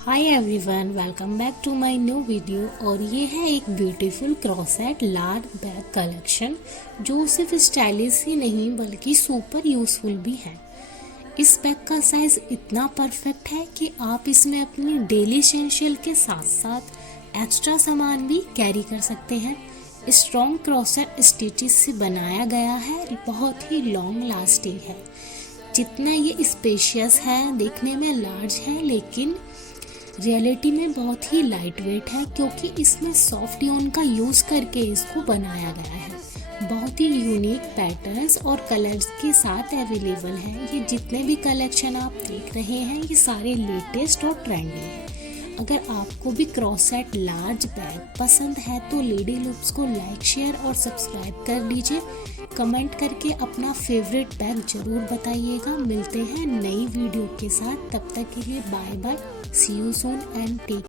Hi everyone, welcome back to my new video. और ये है एक beautiful crochet large bag collection जो सिर्फ स्टाइलिश ही नहीं बल्कि सुपर यूजफुल भी है। इस बैग का साइज इतना परफेक्ट है कि आप इसमें अपनी डेली एसेंशियल के साथ साथ एक्स्ट्रा सामान भी कैरी कर सकते हैं। स्ट्रॉन्ग क्रॉसेट स्टिचेस से बनाया गया है, बहुत ही लॉन्ग लास्टिंग है। जितना ये स्पेशियस है, देखने में लार्ज है लेकिन रियलिटी में बहुत ही लाइट वेट है, क्योंकि इसमें सॉफ्ट यॉन का यूज़ करके इसको बनाया गया है। बहुत ही यूनिक पैटर्न्स और कलर्स के साथ अवेलेबल है। ये जितने भी कलेक्शन आप देख रहे हैं ये सारे लेटेस्ट और ट्रेंडी हैं। अगर आपको भी क्रॉसेट लार्ज बैग पसंद है तो लेडी लूप्स को लाइक, शेयर और सब्सक्राइब कर लीजिए। कमेंट करके अपना फेवरेट बैग जरूर बताइएगा। मिलते हैं नई वीडियो के साथ, तब तक के लिए bye bye, see you soon and take